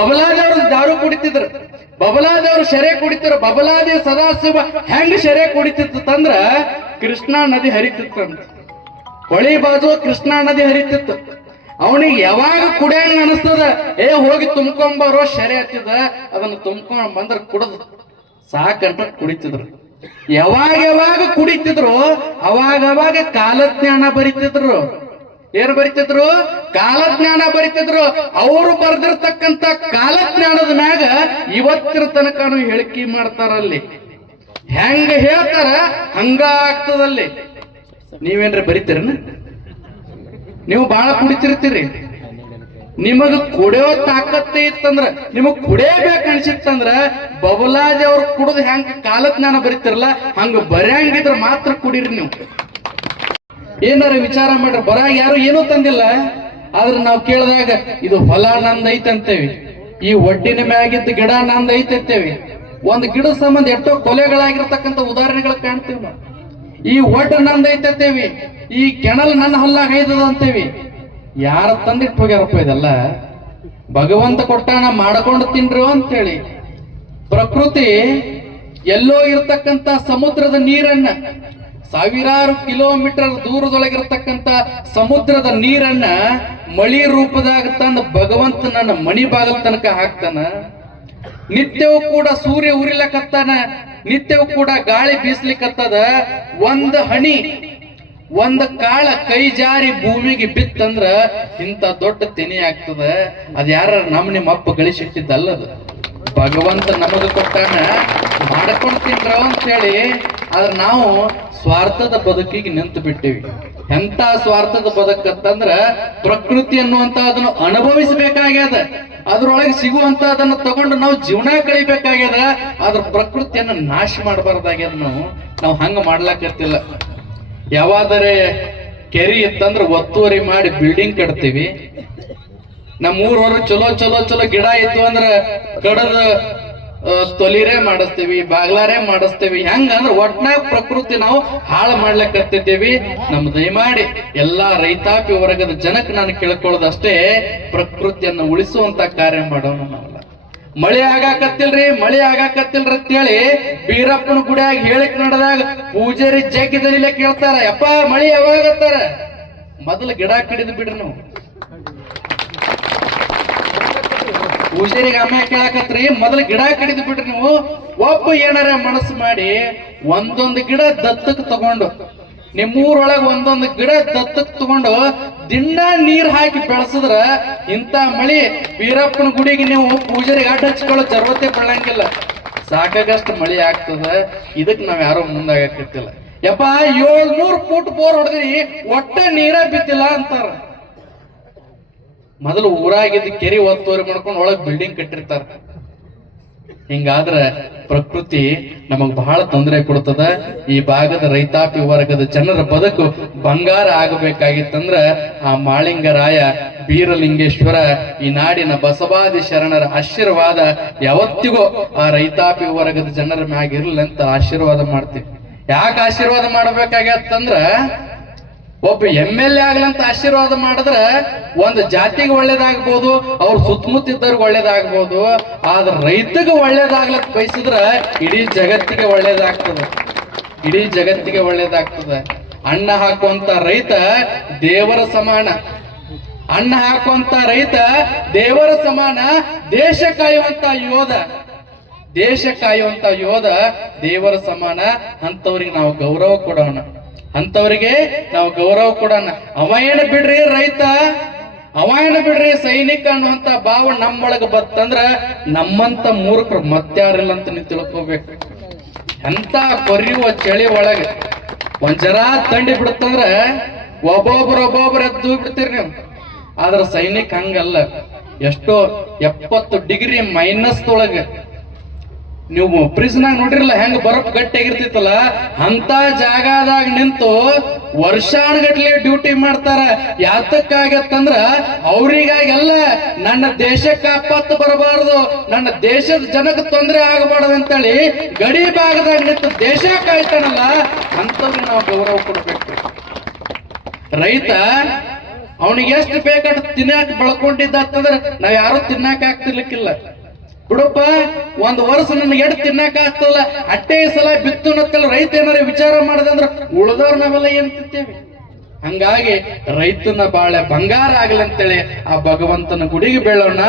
ಬಬಲಾದೇವ್ರು ದಾರು ಕುಡಿತಿದ್ರು. ಬಬಲಾದವ್ರು ಶರೆ ಕುಡಿತಿದ್ರು. ಬಬಲಾದಿ ಸದಾಶಿವ ಹೆಂಗ್ ಶರೆ ಕುಡಿತಿತ್ತಂದ್ರ ಕೃಷ್ಣಾ ನದಿ ಹರಿತಿತ್ತಂತ ಹೊಳಿ ಬಾಜು ಕೃಷ್ಣಾ ನದಿ ಹರಿತಿತ್ತು. ಅವನಿಗೆ ಯಾವಾಗ ಕುಡಿಯಂಗ ಅನಿಸ್ತದ? ಏ, ಹೋಗಿ ತುಂಬ್ಕೊಂಬರೋ ಶರೆ ಹತ್ತಿದ. ಅದನ್ನ ತುಂಬ್ಕೊಂಡ್ ಬಂದ್ರ ಕುಡದ್. ಸಾಕಂತ ಕುಡಿತಿದ್ರು. ಯಾವಾಗ ಯಾವಾಗ ಕುಡಿತಿದ್ರು ಅವಾಗ ಅವಾಗ ಕಾಲಜ್ಞಾನ ಬರಿತಿದ್ರು. ಏನ್ ಬರಿತಿದ್ರು? ಕಾಲಜ್ಞಾನ ಬರಿತಿದ್ರು. ಅವರು ಬರೆದಿರ್ತಕ್ಕಂತ ಕಾಲಜ್ಞಾನದ ಮ್ಯಾಗ ಇವತ್ತಿನ ತನಕನು ಹೇಳಿಕೆ ಮಾಡ್ತಾರಲ್ಲಿ ಹೆಂಗ ಹೇಳ್ತಾರ? ಹಂಗ ಆಗ್ತದಲ್ಲಿ ನೀವೇನ್ರಿ ಬರಿತೀರನ? ನೀವು ಬಾಳ ಕುಡಿತಿರ್ತೀರಿ ನಿಮಗ ಕುಡಿಯೋ ತಾಕತ್ತೆ ಇತ್ತಂದ್ರ, ನಿಮಗ್ ಕುಡಿಯಬೇಕು ಅನ್ಸಿತ್ತಂದ್ರ, ಬಬಲಾಜ್ ಅವ್ರು ಕುಡಿದು ಹೆಂಗ ಕಾಲಜ್ಞಾನ ಬರಿತಿರಲ್ಲ, ಹಂಗ ಬರ್ಯಾಂಗಿದ್ರ ಮಾತ್ರ ಕುಡೀರಿ ನೀವು. ಏನಾರ ವಿಚಾರ ಮಾಡ್ರಿ ಬರ ಯಾರು ಏನೂ ತಂದಿಲ್ಲ. ಆದ್ರೆ ನಾವು ಕೇಳಿದಾಗ ಇದು ಹೊಲ ನಂದ್ ಐತಂತೇವಿ. ಈ ಒಡ್ಡಿನ ಮ್ಯಾಗಿದ್ದ ಗಿಡ ನಂದ್ ಐತಂತೇವಿ. ಒಂದ್ ಗಿಡದ ಸಂಬಂಧ ಎಷ್ಟೋ ಕೊಲೆಗಳಾಗಿರ್ತಕ್ಕಂಥ ಉದಾಹರಣೆಗಳು ಕಾಣ್ತೇವೆ ನಾವು. ಈ ಒಡ್ಡ ನಂದ್ ಐತಂತೇವಿ. ಈ ಕೆಣಲ್ ನನ್ನ ಹೊಲ್ಲಾಗ ಐತದ ಅಂತೇವಿ ಯಾರ ತಂದಿಟ್ಟು ಹೋಗ್ಯಾರಪ್ಪ ಇದೆಲ್ಲ? ಭಗವಂತ ಕೊಟ್ಟಾಣ ಮಾಡ್ಕೊಂಡು ತಿನ್ರು ಅಂತೇಳಿ. ಪ್ರಕೃತಿ ಎಲ್ಲೋ ಇರ್ತಕ್ಕಂತ ಸಮುದ್ರದ ನೀರನ್ನ ಸಾವಿರಾರು ಕಿಲೋಮೀಟರ್ ದೂರದೊಳಗಿರತಕ್ಕಂತ ಸಮುದ್ರದ ನೀರನ್ನ ಮಳಿ ರೂಪದಾಗ ತಂದು ಭಗವಂತ ನನ್ನ ಮಣಿ ಬಾಗಲ್ ತನಕ ಹಾಕ್ತಾನ. ನಿತ್ಯವೂ ಕೂಡ ಸೂರ್ಯ ಉರಿಲಕತ್ತಾನ, ನಿತ್ಯವೂ ಕೂಡ ಗಾಳಿ ಬೀಸ್ಲಿಕ್ಕತ್ತದ ಒಂದ್ ಹನಿ ಒಂದ್ ಕಾಳ ಕೈ ಜಾರಿ ಭೂಮಿಗೆ ಬಿತ್ತಂದ್ರ ಇಂತ ದೊಡ್ಡ ತೆನಿ ಆಗ್ತದ. ಅದ ಯಾರ ನಮ್ ನಿಮ್ಮ ಅಪ್ಪ ಗಳಿಸಿಟ್ಟಿದ್ದಲ್ಲದು ಭಗವಂತ ನಮಗ ಕೊಟ್ಟಾನ ಮಾಡ್ಕೊಂಡ್ ತಿಂದ್ರ ಅಂತ ಹೇಳಿ ಆದ್ರ ನಾವು ಸ್ವಾರ್ಥದ ಬದುಕಿಗೆ ನಿಂತು ಬಿಟ್ಟಿವಿ. ಎಂತ ಸ್ವಾರ್ಥದ ಬದುಕತ್ತಂದ್ರ ಪ್ರಕೃತಿ ಅನ್ನುವಂತ ಅದನ್ನು ಅನುಭವಿಸಬೇಕಾಗ್ಯದ. ಅದ್ರೊಳಗೆ ಸಿಗುವಂತ ಅದನ್ನ ತಗೊಂಡು ನಾವು ಜೀವನ ಕಳಿಬೇಕಾಗ್ಯದ. ಅದ್ರ ಪ್ರಕೃತಿಯನ್ನ ನಾಶ ಮಾಡಬಾರ್ದಾಗ್ಯದ ನಾವು. ನಾವು ಹಂಗ ಮಾಡ್ಲಾಕತ್ತಿಲ್ಲ. ಯಾವಾದರೆ ಕೆರಿ ಇತ್ತಂದ್ರ ಒತ್ತುವರಿ ಮಾಡಿ ಬಿಲ್ಡಿಂಗ್ ಕಟ್ತೀವಿ. ನಮ್ಮ ಊರವರು ಚಲೋ ಚಲೋ ಚಲೋ ಗಿಡ ಇತ್ತು ಅಂದ್ರ ಕಡದ ತೊಲಿರೇ ಮಾಡಿಸ್ತೀವಿ, ಬಾಗ್ಲಾರೇ ಮಾಡಿಸ್ತೀವಿ. ಹೆಂಗ ಅಂದ್ರ ಒಟ್ನಾಗ ಪ್ರಕೃತಿ ನಾವು ಹಾಳು ಮಾಡ್ಲಕತ್ತಿದ್ದೀವಿ ನಮ್ ದಯಮಾಡಿ ಎಲ್ಲಾ ರೈತಾಪಿ ವರ್ಗದ ಜನಕ್ಕೆ ನಾನು ಕೇಳ್ಕೊಳ್ಳೋದಷ್ಟೇ, ಪ್ರಕೃತಿಯನ್ನ ಉಳಿಸುವಂತ ಕಾರ್ಯ ಮಾಡೋಣ ನಾವೆಲ್ಲ. ಮಳೆ ಆಗಾಕತ್ತಿಲ್ರಿ ಮಳೆ ಆಗಾಕತ್ತಿಲ್ರಿ ಅಂತೇಳಿ ಬೀರಪ್ಪನ ಗುಡಿಯಾಗ ಹೇಳಿಕ್ ನಡೆದಾಗ ಪೂಜಾರಿ ಜಗ್ಗಿದಲ್ಲಿ ಕೇಳ್ತಾರ, ಯಪ್ಪ ಮಳಿ ಯಾವಾಗತ್ತಾರ ಮೊದಲು ಗಿಡ ಕಡಿದು ಬಿಡ್ರಿ ನೀವು. ಪೂಜಾರಿಗೆ ಅಮ್ಮ ಕೇಳಕತ್ರಿ, ಮೊದಲು ಗಿಡ ಕಡಿದು ಬಿಡ್ರಿ ನೀವು. ಒಬ್ಬ ಏನಾರ ಮನಸ್ಸು ಮಾಡಿ ಒಂದೊಂದು ಗಿಡ ದತ್ತಕ್ಕೆ ತಗೊಂಡು, ನಿಮ್ಮೂರೊಳಗೆ ಒಂದೊಂದು ಗಿಡ ದತ್ತಕ್ಕೆ ತಗೊಂಡು ದಿನ ನೀರ್ ಹಾಕಿ ಬೆಳೆಸಿದ್ರ ಇಂತ ಮಳಿ ವೀರಪ್ಪನ ಗುಡಿಗೆ ನೀವು ಪೂಜಾರಿಗೆ ಅಡ್ಡ ಹಚ್ಕೊಳ್ಳೋ ಜರ್ವತೆ ಬೀಳಂಗಿಲ್ಲ. ಸಾಕಾಗಷ್ಟು ಮಳಿ ಆಗ್ತದ. ಇದಕ್ಕೆ ನಾವ್ ಯಾರೋ ಮುಂದಾಗತ್ತಿಲ್ಲ ಯಪ್ಪ, ಏಳ್ನೂರ್ ಫೂಟ್ ಬೋರ್ ಹೊಡೆದ್ರಿ, ಒಟ್ಟ ನೀರ ಬಿತ್ತಿಲ್ಲ ಅಂತಾರ. ಮೊದಲು ಊರಾಗಿದ್ದ ಕೆರೆ ಒತ್ತುವರಿ ಮಾಡ್ಕೊಂಡು ಒಳಗ್ ಬಿಲ್ಡಿಂಗ್ ಕಟ್ಟಿರ್ತಾರ. ಹಿಂಗಾದ್ರ ಪ್ರಕೃತಿ ನಮಗ್ ಬಹಳ ತೊಂದರೆ ಕೊಡ್ತದ. ಈ ಭಾಗದ ರೈತಾಪಿ ವರ್ಗದ ಜನರ ಬದುಕು ಬಂಗಾರ ಆಗಬೇಕಾಗಿತ್ತಂದ್ರ ಆ ಮಾಳಿಂಗರಾಯ ಬೀರಲಿಂಗೇಶ್ವರ ಈ ನಾಡಿನ ಬಸವಾದಿ ಶರಣರ ಆಶೀರ್ವಾದ ಯಾವತ್ತಿಗೂ ಆ ರೈತಾಪಿ ವರ್ಗದ ಜನರ ಮ್ಯಾಗಿರ್ಲಿ ಅಂತ ಆಶೀರ್ವಾದ ಮಾಡ್ತೀವಿ. ಯಾಕೆ ಆಶೀರ್ವಾದ ಮಾಡ್ಬೇಕಾಗ್ಯತ್ತಂದ್ರ ಒಬ್ಬ ಎಂ ಎಲ್ ಎ ಆಗ್ಲಂತ ಆಶೀರ್ವಾದ ಮಾಡಿದ್ರೆ ಒಂದು ಜಾತಿಗೆ ಒಳ್ಳೇದಾಗ್ಬೋದು, ಅವ್ರ ಸುತ್ತಮುತ್ತ ಇದ್ದವ್ರಿಗೆ ಒಳ್ಳೇದಾಗ್ಬೋದು, ಆದ್ರ ರೈತಗೆ ಒಳ್ಳೇದಾಗ್ಲಕ್ ಬಯಸಿದ್ರ ಇಡೀ ಜಗತ್ತಿಗೆ ಒಳ್ಳೇದಾಗ್ತದ. ಇಡೀ ಜಗತ್ತಿಗೆ ಒಳ್ಳೇದಾಗ್ತದ. ಅಣ್ಣ ಹಾಕುವಂತ ರೈತ ದೇವರ ಸಮಾನ. ಅಣ್ಣ ಹಾಕುವಂತ ರೈತ ದೇವರ ಸಮಾನ. ದೇಶ ಕಾಯುವಂತ ಯೋಧ, ದೇಶ ಕಾಯುವಂತ ಯೋಧ ದೇವರ ಸಮಾನ. ಅಂತವ್ರಿಗೆ ನಾವು ಗೌರವ ಕೊಡೋಣ. ಅಂತವರಿಗೆ ನಾವು ಗೌರವ ಕೊಡೋಣ. ಅವ ಏನ ಬಿಡ್ರಿ ರೈತ? ಅವ ಏನ ಬಿಡ್ರಿ ಸೈನಿಕ ಅನ್ನುವಂತ ಭಾವ ನಮ್ಮೊಳಗೆ ಬತ್ತಂದ್ರ ನಮ್ಮಂತ ಮೂರ್ಖರು ಮತ್ತಾರಿಲ್ಲ ಅಂತ ನೀವು ತಿಳ್ಕೊಬೇಕು. ಎಂತ ಕೊರಿಯುವ ಚಳಿ ಒಳಗೆ. ಒಂದ್ ಜರ ತಂಡಿ ಬಿಡುತ್ತಂದ್ರ ಒಬ್ಬೊಬ್ರು ಒಬ್ಬೊಬ್ರು ಎದ್ದು ಬಿಡ್ತೀರಿ ನೀವು. ಆದ್ರ ಸೈನಿಕ ಹಂಗಲ್ಲ. ಎಷ್ಟೋ ಎಪ್ಪತ್ತು ಡಿಗ್ರಿ ಮೈನಸ್ ಒಳಗ ನೀವು ಪ್ರಿಸ್ನಾಗ ನೋಡಿರಲ್ಲ ಹೆಂಗ್ ಬರಪ್ ಗಟ್ಟಿಯಾಗಿರ್ತಿತ್ತಲ್ಲ? ಅಂತ ಜಾಗದಾಗ ನಿಂತು ವರ್ಷಾನುಗಟ್ಲೆ ಡ್ಯೂಟಿ ಮಾಡ್ತಾರ. ಯಾತಕ್ಕಾಗತ್ತಂದ್ರ ಅವ್ರಿಗಾಗೆಲ್ಲ ನನ್ನ ದೇಶಕ್ಕೆ ಆಪತ್ತು ಬರಬಾರದು, ನನ್ನ ದೇಶದ ಜನಕ್ಕೆ ತೊಂದರೆ ಆಗಬಾರ್ದು ಅಂತೇಳಿ ಗಡಿ ಭಾಗದಾಗ ನಿಂತು ದೇಶ ಕಾಯ್ತಾನಲ್ಲ ಅಂತವ್ರಿಗೆ ನಾವು ಗೌರವ ಕೊಡ್ಬೇಕು. ರೈತ ಅವನಿಗೆ ಎಷ್ಟು ಬೇಕಾದ ತಿನ್ನಾಕ ಬೆಳ್ಕೊಂಡಿದ್ದ ಅಂತಂದ್ರೆ ನಾವ್ ಯಾರು ತಿನ್ನಾಕ ಆಗ್ತಿರ್ಲಿಕ್ಕಿಲ್ಲ. ಬಿಡಪ್ಪ ಒಂದು ವರ್ಷ ನಮ್ಗೆ ಎಡ್ ತಿನ್ನಕ ಆಗ್ತಲ್ಲ ಅಟ್ಟೆ ಸಲ ಬಿತ್ತು ನತ್ತಲ್ಲ ರೈತ ಏನಾರ ವಿಚಾರ ಮಾಡದಂದ್ರ ಉಳ್ದವ್ರ ನಾವೆಲ್ಲ ಏನ್ ತಿಂತೇವೆ? ಹಂಗಾಗಿ ರೈತನ ಬಾಳೆ ಬಂಗಾರ ಆಗ್ಲಿ ಅಂತೇಳಿ ಆ ಭಗವಂತನ ಗುಡಿಗೆ ಬೇಡೋಣ,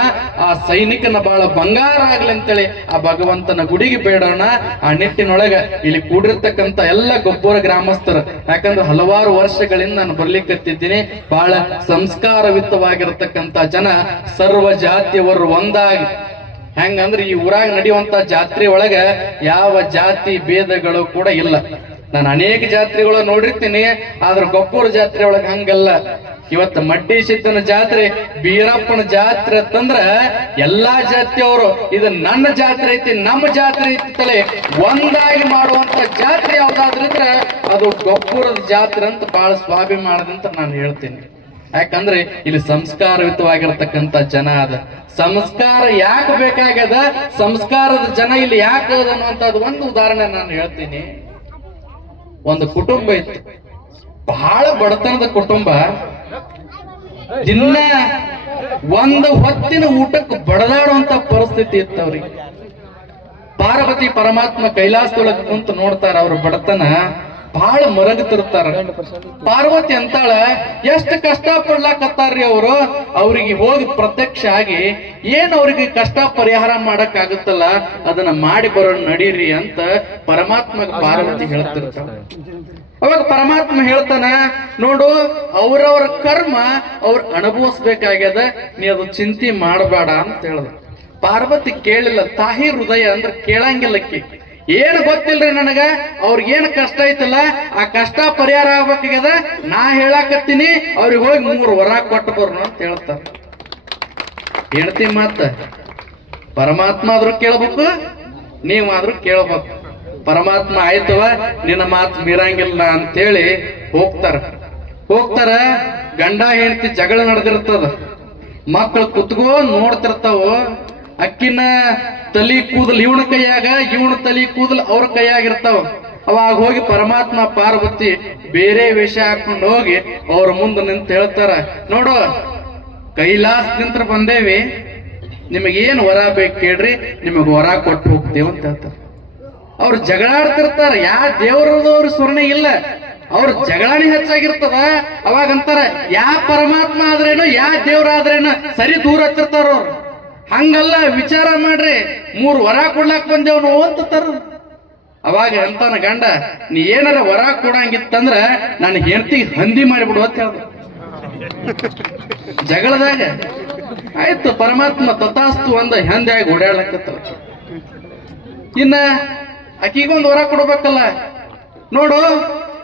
ಆ ಸೈನಿಕನ ಬಾಳ ಬಂಗಾರ ಆಗ್ಲಿ ಅಂತೇಳಿ ಆ ಭಗವಂತನ ಗುಡಿಗೆ ಬೇಡೋಣ, ಆ ನಿಟ್ಟಿನೊಳಗ ಇಲ್ಲಿ ಕೂಡಿರ್ತಕ್ಕಂತ ಎಲ್ಲ ಗೊಬ್ಬರ ಗ್ರಾಮಸ್ಥರು. ಯಾಕಂದ್ರೆ ಹಲವಾರು ವರ್ಷಗಳಿಂದ ನಾನು ಬರ್ಲಿಕ್ಕತ್ತಿದ್ದೀನಿ ಬಹಳ ಸಂಸ್ಕಾರಯುತವಾಗಿರ್ತಕ್ಕಂತ ಜನ ಸರ್ವ ಜಾತಿಯವರು ಒಂದಾಗಿ ಹೆಂಗಂದ್ರೆ ಈ ಊರಾಗ ನಡೆಯುವಂತ ಜಾತ್ರೆ ಒಳಗ ಯಾವ ಜಾತಿ ಭೇದಗಳು ಕೂಡ ಇಲ್ಲ. ನಾನು ಅನೇಕ ಜಾತ್ರೆಗಳು ನೋಡಿರ್ತೀನಿ, ಆದ್ರೆ ಗೊಪ್ಪೂರ ಜಾತ್ರೆ ಒಳಗ ಹಂಗಲ್ಲ. ಇವತ್ತು ಮಡ್ಡಿ ಸಿದ್ದನ ಜಾತ್ರೆ, ಬೀರಪ್ಪನ ಜಾತ್ರೆ ಅಂತಂದ್ರ ಎಲ್ಲಾ ಜಾತಿಯವರು, ಇದು ನನ್ನ ಜಾತ್ರೆ ಐತಿ, ನಮ್ಮ ಜಾತ್ರೆ ಐತಿ ಒಂದಾಗಿ ಮಾಡುವಂತ ಜಾತ್ರೆ ಯಾವ್ದಾದ್ರೂ ಇದ್ರೆ ಅದು ಗೊಪ್ಪೂರದ ಜಾತ್ರೆ ಅಂತ ಬಹಳ ಸ್ವಾಭಿಮಾನದಂತ ನಾನು ಹೇಳ್ತೀನಿ. ಯಾಕಂದ್ರೆ ಇಲ್ಲಿ ಸಂಸ್ಕಾರಯುತವಾಗಿರ್ತಕ್ಕಂಥ ಜನ ಅದ. ಸಂಸ್ಕಾರ ಯಾಕೆ ಬೇಕಾಗ್ಯದ? ಸಂಸ್ಕಾರದ ಜನ ಇಲ್ಲಿ ಯಾಕೆ ಅನ್ನುವಂಥದ್ದು ಒಂದು ಉದಾಹರಣೆ ನಾನು ಹೇಳ್ತೀನಿ. ಒಂದು ಕುಟುಂಬ ಇತ್ತು. ಬಹಳ ಬಡತನದ ಕುಟುಂಬ. ದಿನ ಒಂದು ಹೊತ್ತಿನ ಊಟಕ್ಕೆ ಬಡದಾಡುವಂತ ಪರಿಸ್ಥಿತಿ ಇತ್ತು ಅವ್ರಿಗೆ. ಪಾರ್ವತಿ ಪರಮಾತ್ಮ ಕೈಲಾಸದೊಳಗೆ ಕುಂತು ನೋಡ್ತಾರ ಅವ್ರ ಬಡತನ. ಬಹಳ ಮರಗತಿರ್ತಾರ ಪಾರ್ವತಿ ಅಂತಾಳ, ಎಷ್ಟು ಕಷ್ಟ ಪಡ್ಲಾಕತ್ತಾರ್ರಿ ಅವರು? ಅವ್ರಿಗೆ ಹೋಗಿ ಪ್ರತ್ಯಕ್ಷ ಆಗಿ ಏನ್ ಅವ್ರಿಗೆ ಕಷ್ಟ ಪರಿಹಾರ ಮಾಡಕ್ ಆಗುತ್ತಲ್ಲ ಅದನ್ನ ಮಾಡಿ ಬರೋ ನಡೀರಿ ಅಂತ ಪರಮಾತ್ಮ ಪಾರ್ವತಿ ಹೇಳ್ತಿರ್ತಾಳ. ಅವಾಗ ಪರಮಾತ್ಮ ಹೇಳ್ತಾನ, ನೋಡು, ಅವ್ರವ್ರ ಕರ್ಮ ಅವ್ರು ಅನುಭವಿಸ್ಬೇಕಾಗ್ಯದ, ನೀ ಅದು ಚಿಂತೆ ಮಾಡಬೇಡ ಅಂತ ಹೇಳ್ದ. ಪಾರ್ವತಿ ಕೇಳಿಲ್ಲ, ತಾಯಿ ಹೃದಯ ಅಂದ್ರೆ ಕೇಳಂಗಿಲ್ಲಕ್ಕಿ. ಏನು ಗೊತ್ತಿಲ್ರಿ ನನಗ? ಏನು ಕಷ್ಟ ಐತಲ್ಲ, ಆ ಕಷ್ಟ ಪರಿಹಾರ ಆಗ್ಬೇಕಾಗ್ಯದ, ನಾ ಹೇಳಾಕತ್ತೀನಿ, ಅವ್ರಿಗೆ ಹೋಗಿ ಮೂರು ವರ ಕೊಟ್ಟು ಬರ್ನು ಅಂತ ಹೇಳ್ತಾರ. ಹೇಳ್ತಿ ಮಾತ ಪರಮಾತ್ಮ ಆದ್ರೂ ಕೇಳ್ಬೇಕು, ನೀವಾದ್ರೂ ಕೇಳ್ಬೇಕು. ಪರಮಾತ್ಮ ಆಯ್ತವ, ನಿನ್ನ ಮಾತು ಮೀರಂಗಿಲ್ಲ ಅಂತೇಳಿ ಹೋಗ್ತಾರ. ಹೋಗ್ತಾರ, ಗಂಡ ಹೆಂಡತಿ ಜಗಳ ನಡೆದಿರ್ತದ. ಮಕ್ಕಳು ಕುತ್ಕೋ ನೋಡ್ತಿರ್ತಾವ ಅಕ್ಕಿನ ತಲಿ ಕೂದಲು, ಇವನ ಕೈಯಾಗ, ಇವನ ತಲಿ ಕೂದಲು ಅವ್ರ ಕೈಯಾಗಿರ್ತಾವ ಅವಾಗ ಹೋಗಿ ಪರಮಾತ್ಮ ಪಾರ್ವತಿ ಬೇರೆ ವೇಷ ಹಾಕೊಂಡು ಹೋಗಿ ಅವ್ರ ಮುಂದೆ ನಿಂತು ಹೇಳ್ತಾರ, ನೋಡು, ಕೈಲಾಸ ನಿಂತ್ರ ಬಂದೇವಿ ನಿಮಗೇನು ವರ ಬೇಕು ಕೇಳ್ರಿ, ನಿಮಗೆ ವರ ಕೊಟ್ಟು ಹೋಗ್ತೇವೆ ಅಂತ ಹೇಳ್ತಾರೆ. ಅವ್ರು ಜಗಳಾಡ್ತಿರ್ತಾರ, ಯಾ ದೇವರದವ್ರ ಸ್ಮರಣೆ ಇಲ್ಲ. ಅವ್ರ ಜಗಳಾಣಿ ಹೆಚ್ಚಾಗಿರ್ತದ, ಅವಾಗ ಅಂತಾರ, ಯಾ ಪರಮಾತ್ಮ ಆದ್ರೇನು, ಯಾ ದೇವ್ರಾದ್ರೇನು ಸರಿ ದೂರ ಹತ್ತಿರ್ತಾರ ಅವ್ರು. ಹಂಗಲ್ಲ, ವಿಚಾರ ಮಾಡ್ರಿ ಮೂರು ವರ ಕೊಡ್ಲಾಕ್ ಬಂದೇವ್ ಅಂತ ತರ. ಅವಾಗ ಅಂತಾನ ಗಂಡ, ನೀ ಏನಾರ ವರ ಕೊಡಂಗಿತ್ತಂದ್ರ ನನ್ನ ಹೆಂಡತಿ ಹಂದಿ ಮಾಡಿಬಿಡು ಅಂತ ಹೇಳ್ದ. ಜಗಳದಾಗ ಆಯ್ತು, ಪರಮಾತ್ಮ ತಥಾಸ್ತು ಒಂದ ಹಂದಿ ಆಗಿ ಓಡಾಡ್ಲಕತ್ತವ. ಇನ್ನ ಆಕಿಗೊಂದು ವರ ಕೊಡ್ಬೇಕಲ್ಲ. ನೋಡು,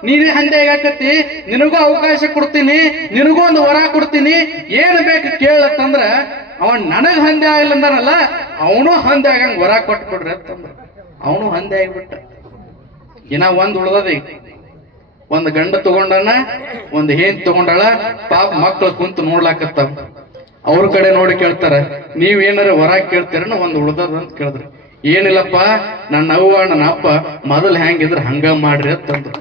ನೀನೇ ಹಂದೆ ಹಾಕತ್ತಿ ನಿನಗೂ ಅವಕಾಶ ಕೊಡ್ತೀನಿ, ನಿನಗೂ ಒಂದು ವರ ಕೊಡ್ತೀನಿ, ಏನು ಬೇಕು ಕೇಳತ್ತಂದ್ರ ಅವನ್ ನನಗ್ ಹಂದೆ ಆಗಿಲ್ಲ ಅಂದಾನಲ್ಲ, ಅವನು ಹಂದೆ ಆಗಂಗ್ ವರ ಕೊಟ್ಟು ಕೊಡ್ರಿ ಅಂತಂದ್ರ ಅವನು ಹಂದೆ ಆಗಿಬಿಟ್ಟ. ಇನ್ನ ಒಂದ್ ಉಳ್ದದ ಒಂದ್ ಗಂಡ ತಗೊಂಡನ, ಒಂದ್ ಹೇನ್ ತಗೊಂಡಳ, ಪಾಪ ಮಕ್ಳು ಕುಂತು ನೋಡ್ಲಾಕತ್ತಾವ. ಅವ್ರ ಕಡೆ ನೋಡಿ ಕೇಳ್ತಾರ, ನೀವ್ ಏನಾರ ವರ ಕೇಳ್ತೀರನ ಒಂದ್ ಉಳ್ದದ ಅಂತ ಕೇಳಿದ್ರು. ಏನಿಲ್ಲಪ್ಪ ನನ್ನ ಅವ್ವ ನನ್ನ ಅಪ್ಪ ಮೊದಲ್ ಹೆಂಗಿದ್ರ ಹಂಗ ಮಾಡ್ರಿ ಅಂತಂದ್ರು.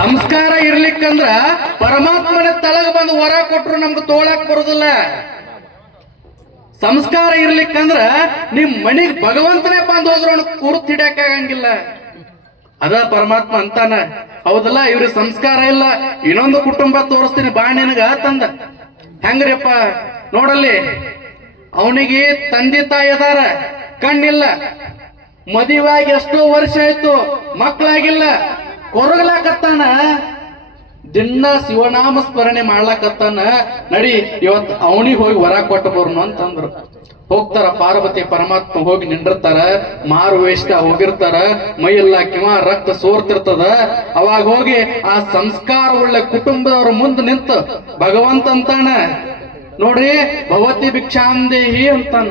ಸಂಸ್ಕಾರ ಇರ್ಲಿಕ್ಕಂದ್ರ ಪರಮಾತ್ಮನ ತಳಗ ಬಂದು ವರ ಕೊಟ್ರು ನಮ್ಗೆ ತೋಳಾಕ್ ಬರುದಿಲ್ಲ. ಸಂಸ್ಕಾರ ಇರ್ಲಿಕ್ಕಂದ್ರ ನಿಮ್ ಮನಿಗ್ ಭಗವಂತನೇ ಬಂದು ಹೋದ್ರು ಅವ್ನ ಕುರುತ್ ಹಿಡಿಯಕ್ಕಾಗಂಗಿಲ್ಲ ಅದ ಪರಮಾತ್ಮ ಅಂತಾನ. ಹೌದಲ್ಲ, ಇವ್ರಿಗೆ ಸಂಸ್ಕಾರ ಇಲ್ಲ. ಇನ್ನೊಂದು ಕುಟುಂಬ ತೋರಿಸ್ತೀನಿ ಬಾ ನಿನಗ ತಂದ ಹೆಂಗ್ರಿಪ್ಪ? ನೋಡಲ್ಲಿ, ಅವನಿಗೆ ತಂದೆ ತಾಯಿ ಅದಾರ. ಕಣ್ಣಿಲ್ಲ. ಮದುವಾಗಿ ಎಷ್ಟೋ ವರ್ಷ ಆಯ್ತು. ಮಕ್ಕಳಾಗಿಲ್ಲ ಕೊರಗಲಾಕತ್ತಾನ? ದಿನ ಶಿವನಾಮ ಸ್ಮರಣೆ ಮಾಡ್ಲಾಕತ್ತಾನ? ನಡಿ ಇವತ್ ಅವನಿಗೆ ಹೋಗಿ ವರ ಕೊಟ್ಟು ಬರ್ನು ಅಂತಂದ್ರು. ಹೋಗ್ತಾರ ಪಾರ್ವತಿ ಪರಮಾತ್ಮ ಹೋಗಿ ನಿಂಡಿರ್ತಾರ ಮಾರು ವೇಷ್ಟ ಹೋಗಿರ್ತಾರ, ಮೈಯೆಲ್ಲ ಕಿವ ರಕ್ತ ಸೋರ್ತಿರ್ತದ. ಅವಾಗ ಹೋಗಿ ಆ ಸಂಸ್ಕಾರ ಒಳ್ಳೆ ಕುಟುಂಬದವ್ರ ಮುಂದೆ ನಿಂತು, ಭಗವಂತ ಅಂತಾನ, ನೋಡ್ರಿ ಭಗವತಿ ಭಿಕ್ಷಾಂದೇಹಿ ಅಂತಾನ.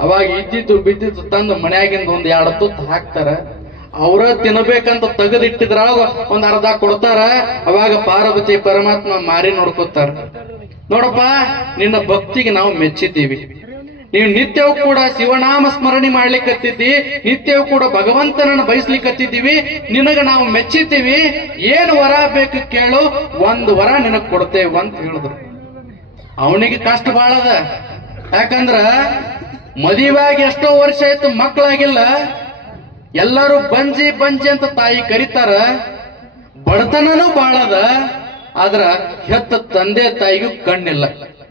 ಅವಾಗ ಇದ್ದಿದ್ದು ಬಿದ್ದಿದ್ದು ತಂದು ಮನ್ಯಾಗಿಂದ ಒಂದ್ ಎರಡು ತುತ್ತು ಹಾಕ್ತಾರ. ಅವ್ರ ತಿನ್ಬೇಕಂತ ತೆಗೆದಿಟ್ಟಿದ್ರ ಒಂದ್ ಅರ್ಧ ಕೊಡ್ತಾರ, ಅವಾಗ ಪಾರ್ವತಿ ಪರಮಾತ್ಮ ಮಾರಿ ನೋಡ್ಕೋತಾರ. ನೋಡಪ್ಪ, ನಿನ್ನ ಭಕ್ತಿಗೆ ನಾವು ಮೆಚ್ಚಿದ್ದೀವಿ. ನೀವು ನಿತ್ಯವೂ ಕೂಡ ಶಿವನಾಮ ಸ್ಮರಣೆ ಮಾಡ್ಲಿಕ್ಕತ್ತಿದ್ದಿ ನಿತ್ಯವೂ ಕೂಡ ಭಗವಂತನನ್ನ ಬಯಸ್ಲಿಕ್ಕತ್ತಿದ್ದೀವಿ ನಿನಗ ನಾವು ಮೆಚ್ಚಿದ್ದೀವಿ. ಏನು ವರ ಬೇಕು ಕೇಳು, ಒಂದು ವರ ನಿನಗ್ ಕೊಡ್ತೇವೆ ಅಂತ ಹೇಳಿದ್ರು. ಅವನಿಗೆ ಕಷ್ಟ ಬಾಳದ ಯಾಕಂದ್ರ ಮದುವೆಯಾಗಿ ಎಷ್ಟೋ ವರ್ಷ ಆಯ್ತು ಮಕ್ಕಳಾಗಿಲ್ಲ ಎಲ್ಲರೂ ಬಂಜಿ ಬಂಜಿ ಅಂತ ತಾಯಿ ಕರೀತಾರ. ಬಡತನನೂ ಬಾಳದ, ಆದ್ರ ಹೆತ್ತ ತಂದೆ ತಾಯಿಗೂ ಕಣ್ಣಿಲ್ಲ.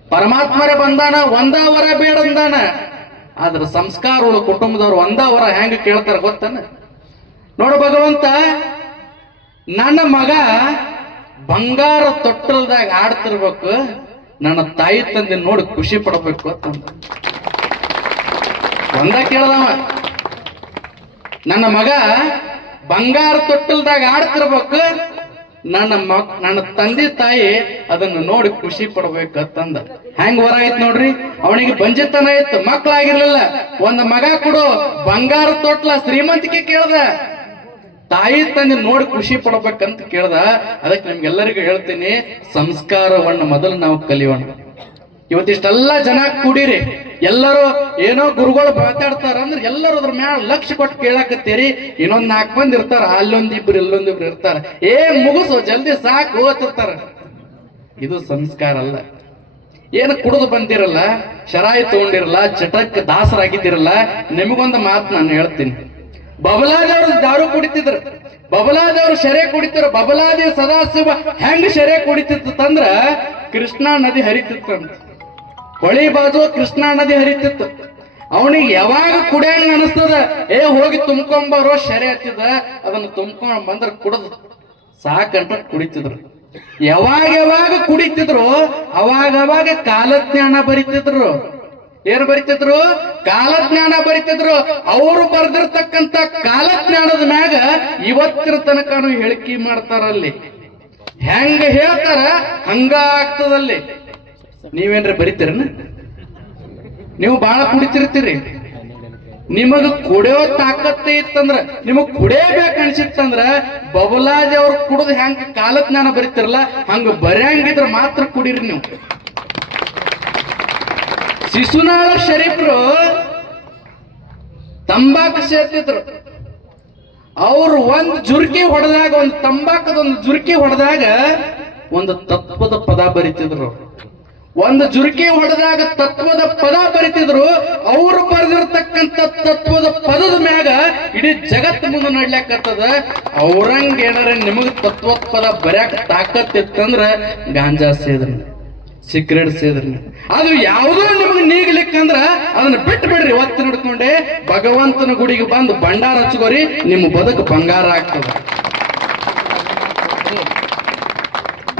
ಪರಮಾತ್ಮರೇ ಬಂದಾನ, ಒಂದ ವರ ಬೇಡಂದಾನ ಸಂಸ್ಕಾರ ಉಳ ಕುಟುಂಬದವ್ರು ಒಂದ ವರ ಹೆಂಗ ಕೇಳ್ತಾರ ಗೊತ್ತನ? ನೋಡು ಭಗವಂತ, ನನ್ನ ಮಗ ಬಂಗಾರ ತೊಟ್ಟಲ್ದಾಗ ಆಡ್ತಿರ್ಬೇಕು. ನನ್ನ ತಾಯಿ ತಂದೆ ನೋಡಿ ಖುಷಿ ಪಡಬೇಕು ಅಂತ. ಒಂದ ಕೇಳ್ದವ ನನ್ನ ಮಗ ಬಂಗಾರ ತೊಟ್ಟಲ್ದಾಗ ಆಡ್ತಿರ್ಬೇಕು. ನನ್ನ ಮಕ್, ನನ್ನ ತಂದೆ ತಾಯಿ ಅದನ್ನು ನೋಡಿ ಖುಷಿ ಪಡ್ಬೇಕಂತಂದ. ಹೆಂಗ್ ವರ ಐತ್ ನೋಡ್ರಿ? ಅವನಿಗೆ ಬಂಜಿತನ ಇತ್ತು, ಮಕ್ಳಾಗಿರ್ಲಿಲ್ಲ. ಒಂದ್ ಮಗ ಕೊಡು, ಬಂಗಾರ ತೊಟ್ಲ ಶ್ರೀಮಂತಿಕೆ ಕೇಳ್ದ. ತಾಯಿ ತಂದೆ ನೋಡಿ ಖುಷಿ ಪಡ್ಬೇಕಂತ ಕೇಳ್ದ. ಅದಕ್ಕೆ ನಿಮ್ಗೆಲ್ಲರಿಗೂ ಹೇಳ್ತೀನಿ, ಸಂಸ್ಕಾರವನ್ನು ಮೊದಲು ನಾವು ಕಲಿಯೋಣ. ಇವತ್ತಿಷ್ಟೆಲ್ಲ ಜನ ಕೂಡಿರಿ. ಎಲ್ಲರೂ ಏನೋ ಗುರುಗಳು ಮಾತಾಡ್ತಾರ ಅಂದ್ರೆ ಎಲ್ಲರೂ ಅದ್ರ ಮ್ಯಾಲ ಲಕ್ಷ ಕೊಟ್ಟು ಕೇಳಾಕತ್ತೀರಿ. ಇನ್ನೊಂದ್ ನಾಲ್ಕು ಮಂದಿ ಇರ್ತಾರ ಅಲ್ಲೊಂದಿಬ್ರು ಇಲ್ಲೊಂದಿಬ್ರು ಇರ್ತಾರ. ಏ, ಮುಗಿಸು, ಜಲ್ದಿ ಸಾಕು ಓದ್ತಿರ್ತಾರ. ಇದು ಸಂಸ್ಕಾರ ಅಲ್ಲ. ಏನು ಕುಡಿದು ಬಂದಿರಲ್ಲ, ಶರಾಯಿ ತಗೊಂಡಿರಲ್ಲ, ಚಟಕ್ ದಾಸರಾಗಿದ್ದಿರಲ್ಲ, ನಿಮಗೊಂದು ಮಾತು ನಾನು ಹೇಳ್ತೀನಿ. ಬಬಲಾದವ್ರು ದಾರು ಕುಡಿತಿದ್ರು. ಬಬಲಾದವ್ರು ಶರೆ ಕುಡಿತಿದ್ರು. ಬಬಲಾದಿ ಸದಾಶಿವ ಹೆಂಗ್ ಶರೆ ಕುಡಿತಿತ್ತು ತಂದ್ರ ಕೃಷ್ಣಾ ನದಿ ಹರಿತಿತ್ತಂತ. ಹೊಳಿ ಬಾಜು ಕೃಷ್ಣಾ ನದಿ ಹರಿತಿತ್ತು. ಅವನಿಗೆ ಯಾವಾಗ ಕುಡಿಯಂಗ ಅನಿಸ್ತದ, ಏ ಹೋಗಿ ತುಂಬ್ಕೊಂಬರೋ ಶರೆ ಹತ್ತಿದ, ಅದನ್ನ ತುಂಬ್ಕೊಂಡ್ ಬಂದ್ರ ಕುಡದ್. ಸಾಕಂತ ಕುಡಿತಿದ್ರು. ಯಾವಾಗ ಯಾವಾಗ ಕುಡಿತಿದ್ರು ಅವಾಗ ಅವಾಗ ಕಾಲಜ್ಞಾನ ಬರಿತಿದ್ರು. ಏನ್ ಬರಿತಿದ್ರು? ಕಾಲಜ್ಞಾನ ಬರಿತಿದ್ರು. ಅವರು ಬರ್ದಿರ್ತಕ್ಕಂತ ಕಾಲಜ್ಞಾನದ ಮ್ಯಾಗ ಇವತ್ತಿನ ತನಕನು ಹೇಳಿಕೆ ಮಾಡ್ತಾರಲ್ಲಿ. ಹೆಂಗ ಹೇಳ್ತಾರ? ಹಂಗ ಆಗ್ತದಲ್ಲಿ. ನೀವೇನ್ರ ಬರಿತೀರನ? ನೀವು ಬಾಳ ಕುಡಿತಿರ್ತೀರಿ. ನಿಮಗ ಕುಡಿಯೋ ತಾಕತ್ತೆ ಇತ್ತಂದ್ರ, ನಿಮಗ್ ಕುಡಿಯಬೇಕು ಅನ್ಸಿತ್ತಂದ್ರ ಬಬಲಾಜಿ ಅವ್ರು ಹೆಂಗ್ ಹೆಂಗ ನಾನು ಬರೀತಿರಲ್ಲ, ಹಂಗ ಬರ್ಯಂಗಿದ್ರ ಮಾತ್ರ ಕುಡೀರಿ ನೀವು. ಶಿಶುನಾಳ ಶರೀಫ್ರು ತಂಬಾಕು ಸೇರ್ತಿದ್ರು ಅವ್ರು ಒಂದ್ ಜುರ್ಕಿ ಹೊಡೆದಾಗ, ಒಂದ್ ತಂಬಾಕದ ಒಂದು ಜುರ್ಕಿ ಹೊಡೆದಾಗ ಒಂದು ತತ್ವದ ಪದ ಬರಿತಿದ್ರು ಒಂದು ಜುರ್ಕಿ ಹೊಡೆದಾಗ ತತ್ವದ ಪದ ಬರಿತಿದ್ರು, ಅವರು ಬರೆದಿರ್ತಕ್ಕಂಥ ತತ್ವದ ಪದದ ಮ್ಯಾಗ ಇಡೀ ಜಗತ್ ಮುಂದೆ ನಡ್ಲಾಕತ್ತದ ಅವ್ರಂಗ ಏನಾರ ನಿಮಗ್ ತತ್ವದ ಪದ ಬರ್ಯಾಕ ತಾಕತ್ತಿತ್ತಂದ್ರ ಗಾಂಜಾ ಸೇದ್ರಿ ಸಿಗರೇಟ್ ಸೇದ್ರಿ ಅದು ಯಾವುದೋ ನಿಮಗೆ ನೀಗ್ಲಿಕ್ಕಂದ್ರ ಅದನ್ನ ಬಿಟ್ಟು ಬಿಡ್ರಿ, ಒತ್ತು ನಡ್ಕೊಂಡೆ. ಭಗವಂತನ ಗುಡಿಗೆ ಬಂದು ಭಂಡಾರ ಹಚ್ಕೋರಿ, ನಿಮ್ಮ ಬದುಕು ಬಂಗಾರ ಆಗ್ತದ.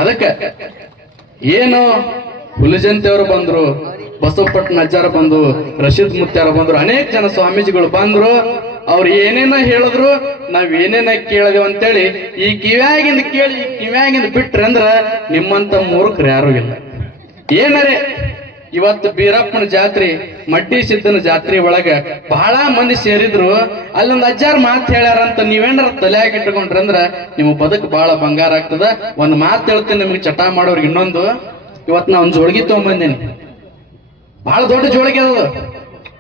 ಅದಕ್ಕ ಏನು ಹುಲಿಜಂತಿ ಅವರು ಬಂದ್ರು ಬಸವಪಟ್ಟಣ ಅಜ್ಜಾರ ಬಂದು ರಶೀದ್ ಮುತ್ಯಾರ ಬಂದ್ರು, ಅನೇಕ ಜನ ಸ್ವಾಮೀಜಿಗಳು ಬಂದ್ರು. ಅವ್ರು ಏನೇನ ಹೇಳಿದ್ರು, ನಾವ್ ಏನೇನ ಕೇಳಿದೆವು ಅಂತೇಳಿ, ಈ ಕಿವ್ಯಾಗಿಂದ ಕೇಳಿ, ಈ ಕಿವ್ಯಾಗಿಂದ ಬಿಟ್ರಿ ಅಂದ್ರ ನಿಮ್ಮಂತ ಮೂರ್ಖರು ಯಾರು ಇಲ್ಲ. ಏನರೇ, ಇವತ್ತು ಬೀರಪ್ಪನ ಜಾತ್ರೆ, ಮಡ್ಡಿ ಸಿದ್ದನ ಜಾತ್ರೆ ಒಳಗ ಬಹಳ ಮಂದಿ ಸೇರಿದ್ರು. ಅಲ್ಲೊಂದು ಅಜ್ಜಾರ್ ಮಾತು ಹೇಳ್ಯಾರಂತ ನೀವೇನಾರ ತಲೆಯಾಗ ಇಟ್ಕೊಂಡ್ರಂದ್ರ ನಿಮ್ಮ ಬದುಕು ಬಹಳ ಬಂಗಾರ ಆಗ್ತದ. ಒಂದ್ ಮಾತು ಹೇಳ್ತೀನಿ, ನಿಮ್ಗೆ ಚಟ ಮಾಡೋರ್ಗೆ ಇನ್ನೊಂದು. ಇವತ್ತು ನಾ ಒಂದ್ ಜೋಳ್ಗಿ ತಗೊಂಬಂದಿನಿ. ಬಹಳ ದೊಡ್ಡ ಜೋಳಿಗೆ ಅದು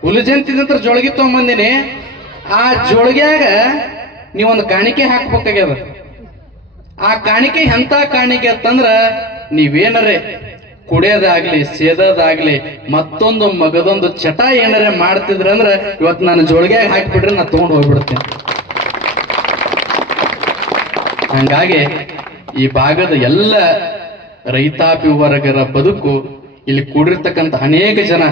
ಹುಲ್ ಜಂತಿದ್ರ ಜೋಳಿಗೆ ತಗೊಂಬಂದೀನಿ. ಆ ಜೋಳಿಗ್ಯಾಗ ನೀವೊಂದು ಕಾಣಿಕೆ ಹಾಕ್ಬೇಕಾಗ್ಯದ. ಆ ಕಾಣಿಕೆ ಎಂತ ಕಾಣಿಕೆ ಅಂತಂದ್ರ ನೀವೇನರೇ ಕುಡಿಯೋದಾಗ್ಲಿ, ಸೇದೋದಾಗ್ಲಿ, ಮತ್ತೊಂದು ಮಗದೊಂದು ಚಟ ಏನಾರೇ ಮಾಡ್ತಿದ್ರ ಅಂದ್ರ ಇವತ್ತು ನಾನು ಜೋಳಿಗ್ಯಾಗ ಹಾಕ್ಬಿಟ್ರೆ ನಾ ತಗೊಂಡು ಹೋಗ್ಬಿಡ್ತೇನೆ. ಹಂಗಾಗಿ ಈ ಭಾಗದ ಎಲ್ಲ ರೈತಾಪಿ ವರ್ಗರ ಬದುಕು ಇಲ್ಲಿ ಕೂಡಿರ್ತಕ್ಕಂಥ ಅನೇಕ ಜನ.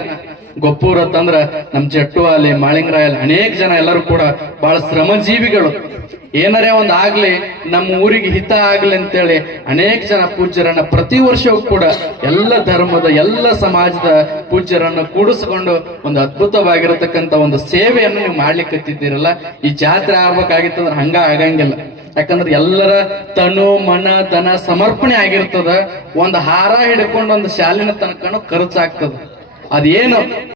ಗೊಪ್ಪೂರ್ ಅಂತಂದ್ರ ನಮ್ ಜಟ್ಟುವಾಲಿ ಮಾಳಿಂಗರಾಯಲ್ ಅನೇಕ ಜನ ಎಲ್ಲರೂ ಕೂಡ ಬಹಳ ಶ್ರಮಜೀವಿಗಳು. ಏನರೇ ಒಂದ್ ಆಗ್ಲಿ, ನಮ್ಮ ಊರಿಗೆ ಹಿತ ಆಗ್ಲಿ ಅಂತೇಳಿ ಅನೇಕ ಜನ ಪೂಜ್ಯರನ್ನ ಪ್ರತಿ ವರ್ಷವೂ ಕೂಡ ಎಲ್ಲ ಧರ್ಮದ, ಎಲ್ಲ ಸಮಾಜದ ಪೂಜ್ಯರನ್ನ ಕೂಡಿಸ್ಕೊಂಡು ಒಂದು ಅದ್ಭುತವಾಗಿರತಕ್ಕಂತ ಒಂದು ಸೇವೆಯನ್ನು ನೀವು ಮಾಡ್ಲಿಕ್ಕೆ ಈ ಜಾತ್ರೆ ಆಗ್ಬೇಕಾಗಿತ್ತಂದ್ರೆ ಹಂಗ ಆಗಂಗಿಲ್ಲ. ಯಾಕಂದ್ರೆ ಎಲ್ಲರ ತನು, ಮನ ತನ ಸಮರ್ಪಣೆ ಆಗಿರ್ತದ. ಒಂದು ಹಾರ ಹಿಡ್ಕೊಂಡು ಒಂದು ಶಾಲಿನ ತನಕನು ಖರ್ಚಾಗ್ತದ. ಅದೇನು?